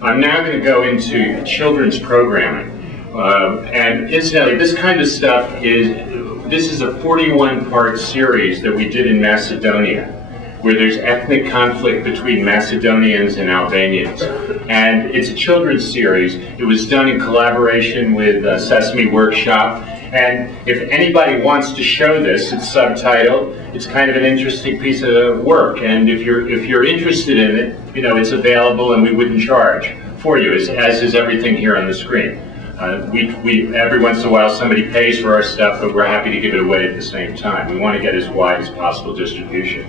I'm now going to go into children's programming. And incidentally, this kind of stuff this is a 41-part series that we did in Macedonia, where there's ethnic conflict between Macedonians and Albanians. And it's a children's series. It was done in collaboration with Sesame Workshop. And if anybody wants to show this, it's subtitled. It's kind of an interesting piece of work. And if you're interested in it, it's available and we wouldn't charge for you, as is everything here on the screen. We every once in a while somebody pays for our stuff, but we're happy to give it away at the same time. We want to get as wide as possible distribution.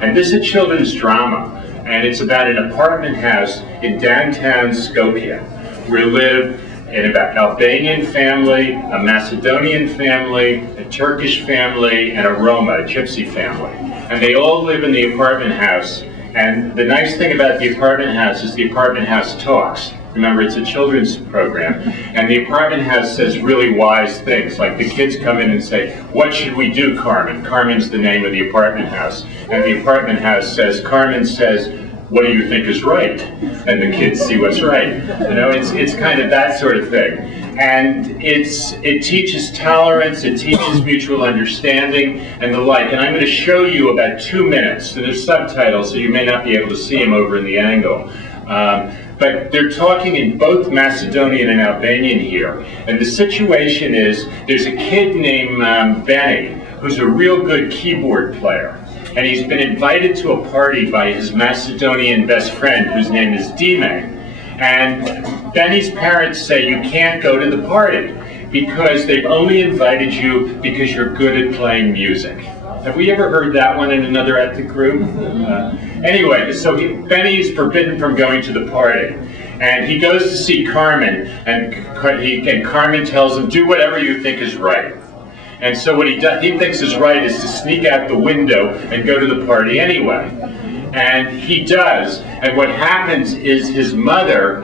And this is a children's drama, and it's about an apartment house in downtown Skopje, where live an Albanian family, a Macedonian family, a Turkish family, and a Roma, a gypsy family. And they all live in the apartment house. And the nice thing about the apartment house is the apartment house talks. Remember, it's a children's program. And the apartment house says really wise things. Like the kids come in and say, "What should we do, Carmen?" Carmen's the name of the apartment house. And the apartment house says, Carmen says, "What do you think is right?" And the kids see what's right. It's kind of that sort of thing. And it teaches tolerance, it teaches mutual understanding, and the like. And I'm going to show you about 2 minutes. So there's subtitles, so you may not be able to see them over in the angle. But they're talking in both Macedonian and Albanian here. And the situation is, there's a kid named Benny, who's a real good keyboard player. And he's been invited to a party by his Macedonian best friend, whose name is Dime. And Benny's parents say you can't go to the party because they've only invited you because you're good at playing music. Have we ever heard that one in another ethnic group? Anyway, so Benny is forbidden from going to the party. And he goes to see Carmen, and Carmen tells him, "Do whatever you think is right." And so what he thinks is right is to sneak out the window and go to the party anyway. And he does. And what happens is his mother,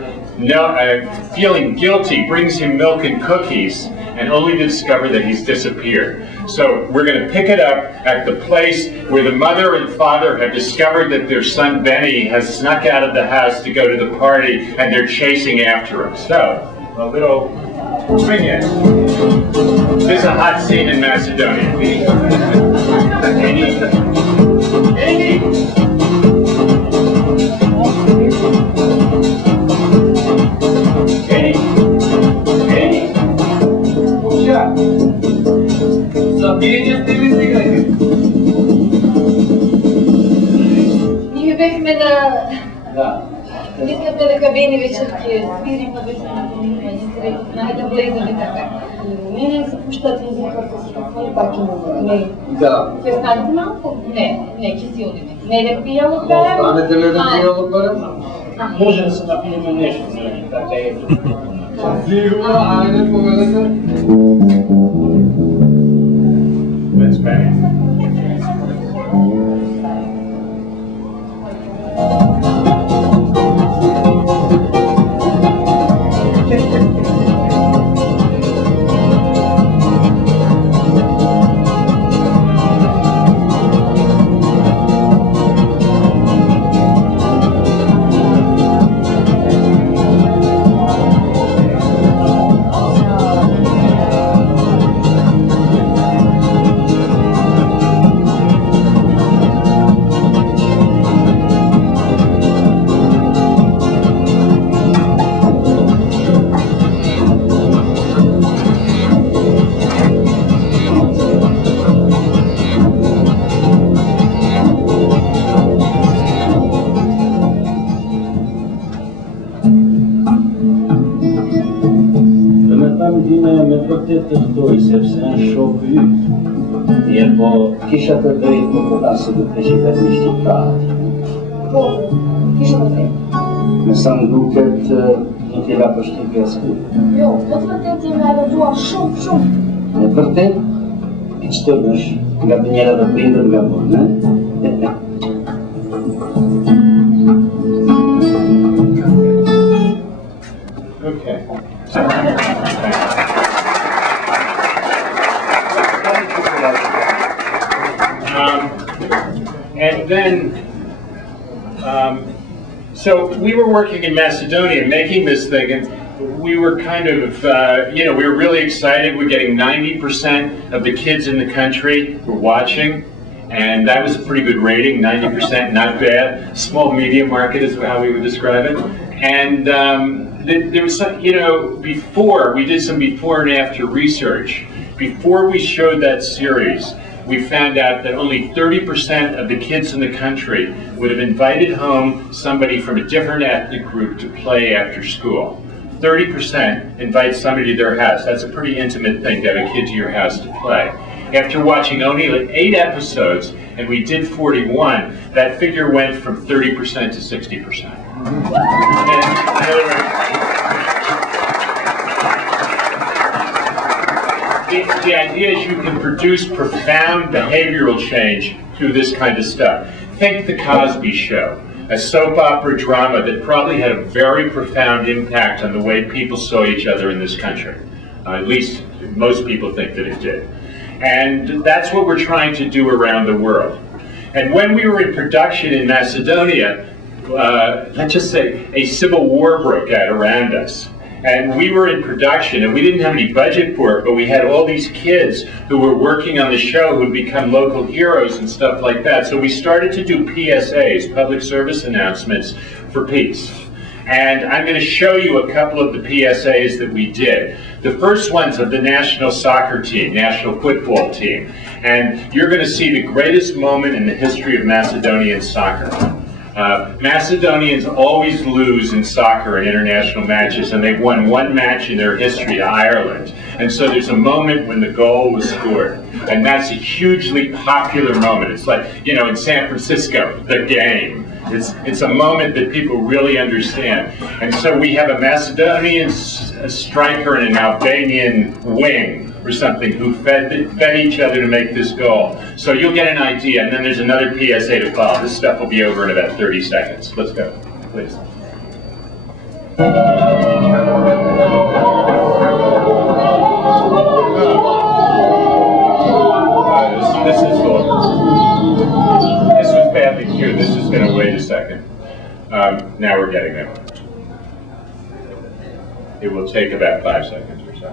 feeling guilty, brings him milk and cookies, and only to discover that he's disappeared. So we're going to pick it up at the place where the mother and father have discovered that their son Benny has snuck out of the house to go to the party, and they're chasing after him. So, a little swing in. This is a hot scene in Macedonia. Ние бехме ние сме на кабини вечерки, свирим на вечерна да влезаме така. Не се пущат музиката с какво пак не. Да. Те станете малко? Не, кисилни. Не да пием от берем? Останете ли да пием от берем? Може да се напием нещо, така е. Сигурно, айде поведете. That's Benny. Той съвсем шокови. Ние по кишата да и по да се допреживят нещата. По кишата да и? Не съм дукът но ти лапа ще пяска. Йо, потвърдете ме да дуа шум. Не твърдете? И че търнаш, когато няма да приедат ме не? Okay. And then, So we were working in Macedonia making this thing, and we were kind of, we were really excited. We're getting 90% of the kids in the country were watching, and that was a pretty good rating, 90%, not bad. Small medium market is how we would describe it. And there was some, before, we did some before and after research. Before we showed that series, we found out that only 30% of the kids in the country would have invited home somebody from a different ethnic group to play after school. 30% invite somebody to their house. That's a pretty intimate thing to have a kid to your house to play. After watching only 8 episodes, and we did 41, that figure went from 30% to 60%. The idea is you can produce profound behavioral change through this kind of stuff. Think The Cosby Show, a soap opera drama that probably had a very profound impact on the way people saw each other in this country. At least most people think that it did. And that's what we're trying to do around the world. And when we were in production in Macedonia, let's just say a civil war broke out around us. And we were in production, and we didn't have any budget for it, but we had all these kids who were working on the show who had become local heroes and stuff like that. So we started to do PSAs, public service announcements, for peace. And I'm going to show you a couple of the PSAs that we did. The first one's of the national soccer team, national football team. And you're going to see the greatest moment in the history of Macedonian soccer. Macedonians always lose in soccer in international matches, and they've won one match in their history to Ireland. And so there's a moment when the goal was scored, and that's a hugely popular moment. It's like, in San Francisco, the game. It's a moment that people really understand. And so we have a Macedonian striker and an Albanian wing or something who fed each other to make this goal. So you'll get an idea, and then there's another PSA to follow. This stuff will be over in about 30 seconds. Let's go, please. This was badly cued. This is going to wait a second. Now we're getting there. It will take about 5 seconds or so.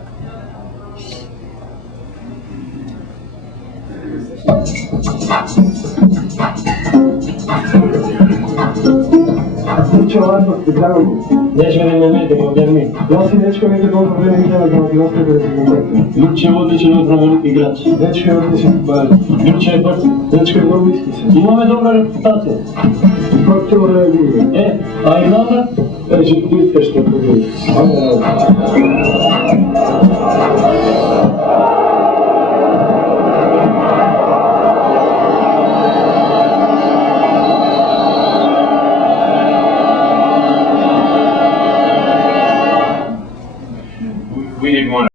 Nećemo da imate moderni. Ja si nećemo imati dobro vreme igrati, ali ja ste da imate. Ljud će otići unutra igrač. Nećemo otići bar. Ljud će brzo. Nećemo dobro iskisi. Imаме добра репутација. Kako to reaguje? А Ирланда? Će biti što pogledati. We didn't want to